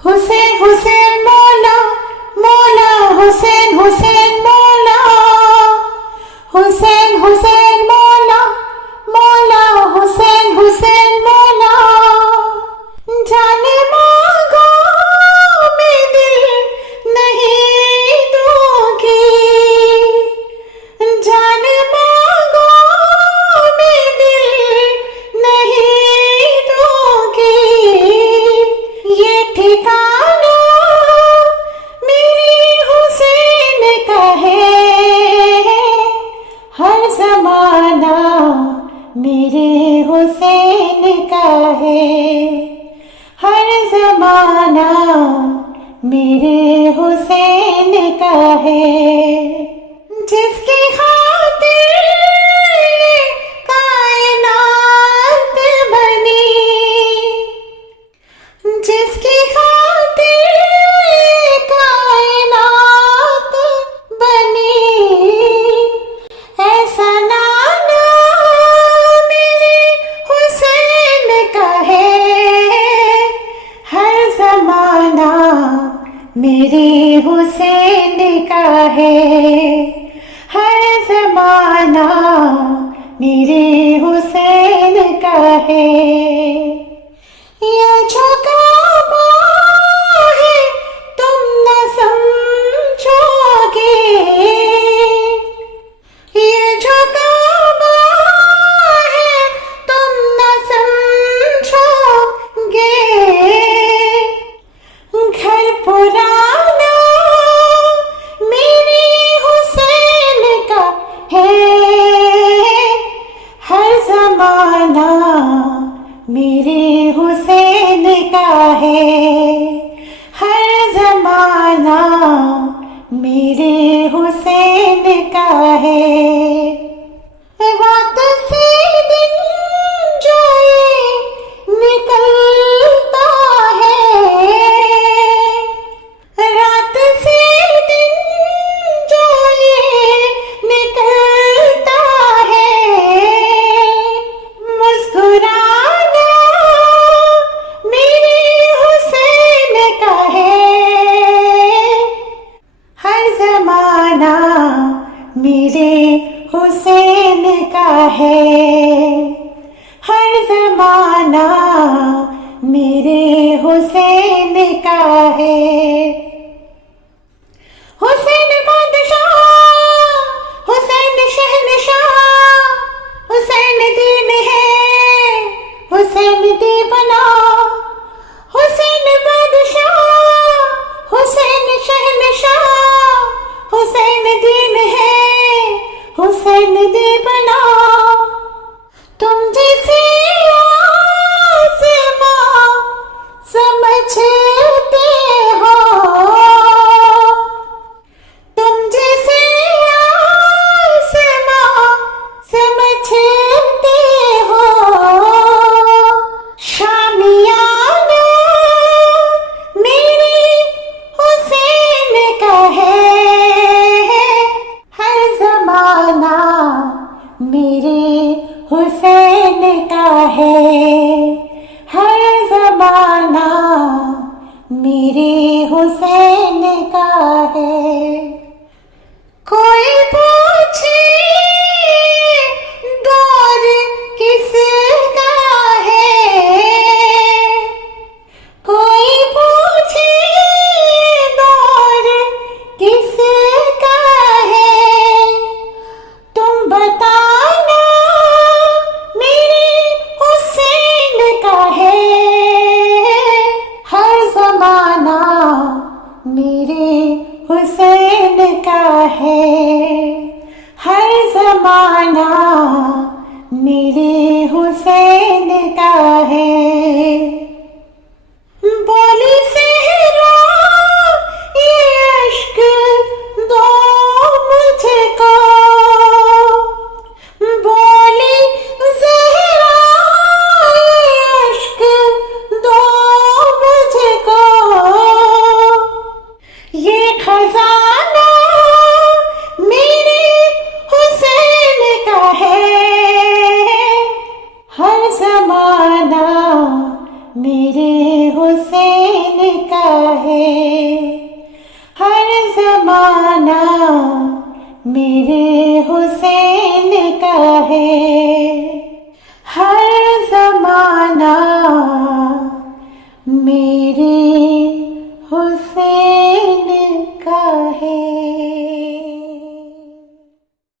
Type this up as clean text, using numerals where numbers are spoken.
हुसैन हुसैन मौला मौला हुसैन हुसैन मौला हुसैन हुसैन मौला मौला हुसैन हुसैन मौला। जाने मांगो मैं दिल नहीं दूंगी, जाने मांगो मैं दिल नहीं दूंगी। ये ठिकाना मेरी हुसैन का है, हर जमाना मेरे हुसैन का है, हर जमाना मेरे हुसैन का है। जिसकी खातिर कायनात बनी, जिसकी खातिर कायनात बनी, ऐसा नाना मेरे हुसैन का है, हर जमाना मेरे हुसैन का है, हर जमाना मेरे हुसैन का है। ये जो काबा है तुम न समझोगे, ये जो काबा है तुम न समझोगे। घर पुराना मेरे हुसैन का है, हर जमाना मेरे हुसैन का है, हर जमाना मेरे हुसैन का है। रात से दिन जो ये निकलता है, रात से दिन जो ये निकलता है। मुस्कुराना मेरे हुसैन का है, हर जमाना मेरे हुसैन का है, हर जमाना मेरे हुसैन का है। हुसैन बादशाह, हुसैन शहनशाह, हुसैन दीन है, हुसैन दीवाना। हुसैन बादशाह, हुसैन शहनशाह, हुसैन दीन है, हुसैन दीवाना। तुम जैसे आसमां समझते हो, तुम जैसे आसमां समझते हो। शामियाना मेरे हुसैन का है, हर जमाना मेरे हुसैन का है, हर जमाना मेरे हुसैन का है। कोई पूछे दौर किसका है, कोई पूछे दौर किसका है। तुम बताना मेरे हुसैन का है, हर जमाना मेरे हुसैन का है, हर जमाना मेरे हुसैन का है, हर जमाना मेरे हुसैन का है।